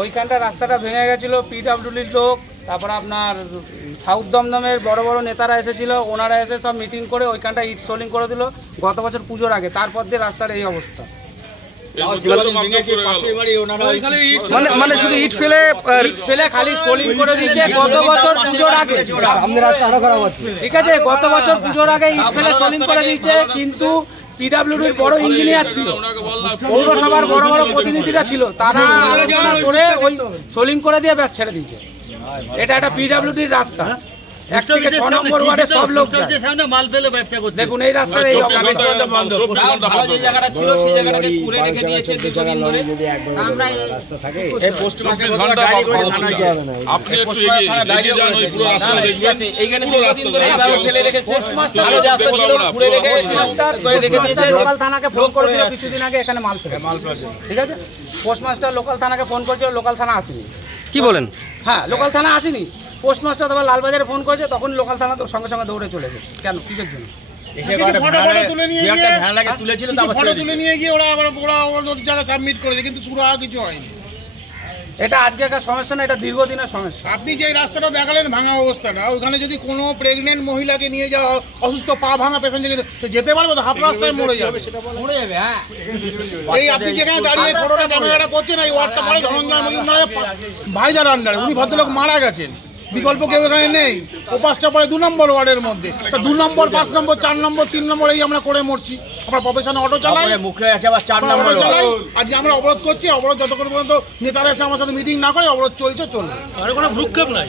ওইখানটা রাস্তাটা ভেঙে গেছিলো, পিডব্লিউডির লোক, তারপরে আপনার সাউথ দমদমের বড় বড় নেতারা এসেছিল, ওনারা এসে সব মিটিং করে ওইখানটা ইট সোলিং করে দিল গত বছর পুজোর আগে। তারপর দিয়ে রাস্তার এই অবস্থা। মানে শুধু ইট ফেলে খালি সোলিং করে দিয়েছে গত বছর পুজোর আগে। ঠিক আছে, গত বছর পুজোর আগে ইট ফেলে সোলিং করে দিয়েছে, কিন্তু পিডব্লিউডির বড় ইঞ্জিনিয়ার ছিল, পৌরসভার বড় বড় প্রতিনিধিরা ছিল, তারা আলোচনা করে ওই সোলিং করে দিয়ে ব্যাস ছেড়ে দিয়েছে। এটা একটা পিডব্লিউডির রাস্তা, 1 থেকে 6 নম্বর ওয়ার্ডে সব লোক দেখুন এই রাস্তার এই যে জায়গাটা ছিল সেই জায়গাটাকে পুরে রেখে দিয়েছে দীর্ঘদিন ধরে। আমরা রাস্তা থাকে এই পোস্ট মাস্টার গাড়ি করে থানায় যাবে না, আপনি একটু এগিয়ে যান, ওই পুরো রাস্তা দেখেছি এইখানে দীর্ঘদিন ধরে এইভাবে ফেলে রেখেছে। পোস্ট মাস্টার ভালো রাস্তা ছিল, পুরে রেখে মাস্টার করে রেখে দিয়েছে। লোকাল থানাকে ফোন করেছিল কিছুদিন আগে, এখানে মাল ফেলে। ঠিক আছে, পোস্ট মাস্টার লোকাল থানাকে ফোন করেছিল, লোকাল থানা আসেনি। কি বলেন? হ্যাঁ, লোকাল থানা আসেনি। পোস্ট মাস্টার তোমার লালবাজারে ফোন করেছে, তখন লোকাল থানা তো সঙ্গে সঙ্গে দৌড়ে চলে গেছে। কেন, কিসের জন্য? তুলে নিয়ে গিয়ে ওরা জায়গায় সাবমিট করেছে, কিন্তু কিছু হয়নি। এটা আজকের সমস্যা না, এটা দীর্ঘদিনের সমস্যা। আপনি যে রাস্তাটা দেখালেন ভাঙা অবস্থাটা, ওইখানে যদি কোনো প্রেগনেন্ট মহিলাকে নিয়ে যাওয়া, অসুস্থ পা ভাঙা পেশেন্ট যেতে পারবে তো, হাফ রাস্তায় মরে যাবে। হ্যাঁ, এই আপনি যেখানে দাঁড়িয়ে ফটোটা ক্যামেরাটা করছেন, এই ওয়ার্ডটা পরে ধনঞ্জয় মজুমদারের ভাইজার আন্ডারে, উনি ভদ্রলোক মারা গেছেন, বিকল্প কেউ এখানে নেই। ও 5টা পরে 2 নম্বর ওয়ার্ডের মধ্যে, 2 নম্বর 5 নম্বর 4 নম্বর 3 নম্বর এই আমরা করে মরছি। আমরা প্রফেশনে অটো চালাই, মুখে আছে আবার 4 নম্বর চালাই। আজকে আমরা অবরোধ করছি, অবরোধ যতক্ষণ পর্যন্ত নেতারা এসে আমার সাথে মিটিং না করে অবরোধ চলবে। কোনো ভ্রুক্ষেপ নাই।